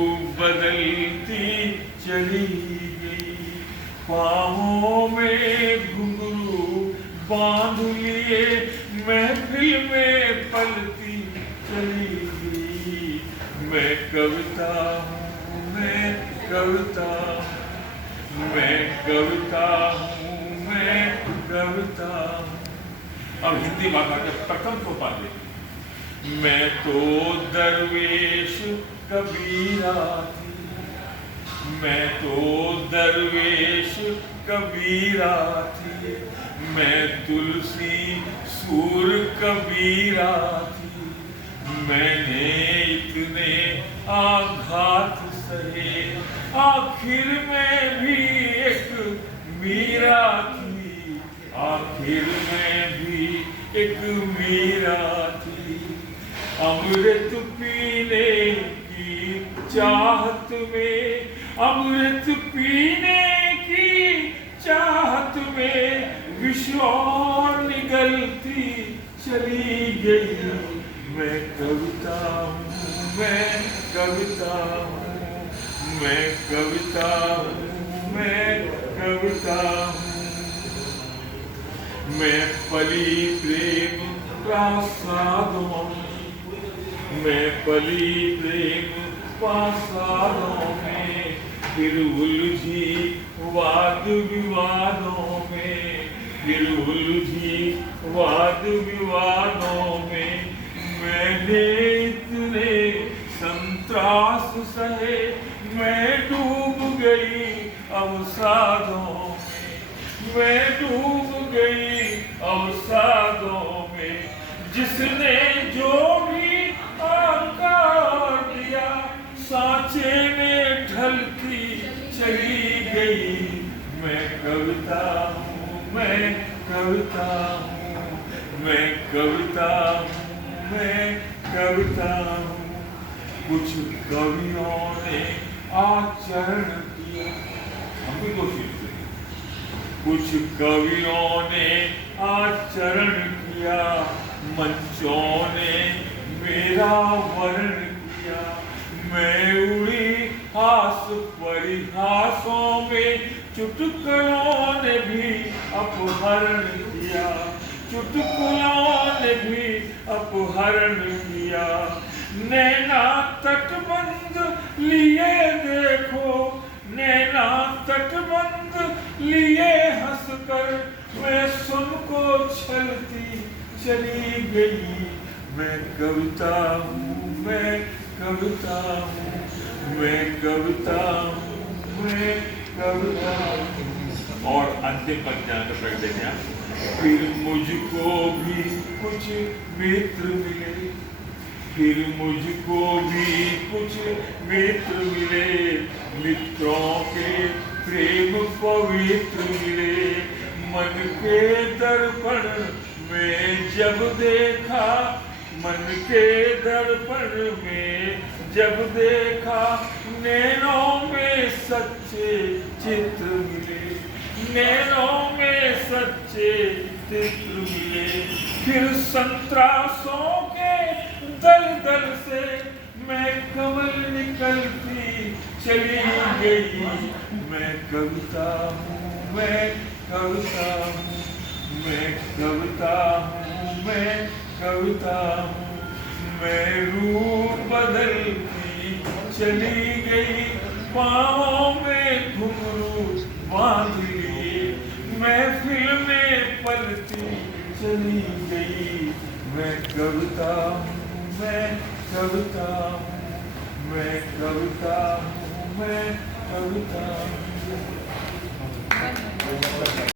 रूप बदलती चली गई। पाँवों में घुंघरू बांध लिए महफिल में पलती चली गई। मैं कविता हूँ, मैं कविता हूँ, मैं कविता हूँ, मैं कविता हूँ। अब हिंदी भाषा के प्रथम सोपान देखिए। मैं तो दरवेश कबीरा थी, मैं तो दरवेश कबीरा थी, मैं तुलसी सूर कबीरा थी। मैंने इतने आघात सहे, आखिर में भी एक मीरा थी, आखिर में भी एक मीरा थी। अमृत पीने की चाहत में, अमृत पीने की चाहत में विष और निगलती चली गई। मैं कविता हूँ, मैं कविता हूँ, मैं कविता हूँ, मैं कविता हूँ। मैं पली प्रेम प्रासादों में, मैं पली प्रेम प्रासादों में, फिर उलझी वाद विवादों में, फिर उलझी वाद विवादों में। मैंने इतने संत्रास सहे, मैं डूब गई अवसादों में, मैं डूब गई अवसादों में। जिसने जो भी आकार दिया सांचे में ढलती चली गई। मैं कविता हूँ, मैं कविता हूँ, मैं कविता हूँ, मैं कविता हूँ। कुछ कवियों ने आचरण किया, हम भी कोशिश करें। कुछ कवियों ने आचरण किया, मंचों ने मेरा वर्ण किया। मैं उड़ी हास परिहासों में, चुटकुलों ने भी अपहरण किया, चुटकुलों ने भी अपहरण किया। नैना तटबंध लिए देखो, नैना तटबंध लिए हंसकर, मैं सुन को छलती चली गई। मैं कविता हूँ, मैं कविता हूँ, मैं कविता हूँ, मैं कविता हूँ। और अंतिम पंक्तियां का प्रयोग देखें आप। फिर मुझको भी कुछ मित्र मिले, फिर मुझको भी कुछ मित्र मिले, मित्रों के प्रेम पवित्र मिले। मन के दर्पण में जब देखा, मन के दर्पण में जब देखा, नैनों में सच्चे चित्र मिले, नैनों में सच्चे चित्र मिले। फिर संतरासों के दल दल से मैं कमल निकलती चली गई। मैं कविता हूँ, मैं कविता हूँ, मैं कविता हूँ, मैं कविता हूँ। मैं रूप बदलती चली गई, पाँवों में घुंघरू बांध लिए, महफिल में पलती चली गई। मैं कविता हूँ, मैं कविता हूँ, मैं कविता हूँ, मैं कविता हूँ।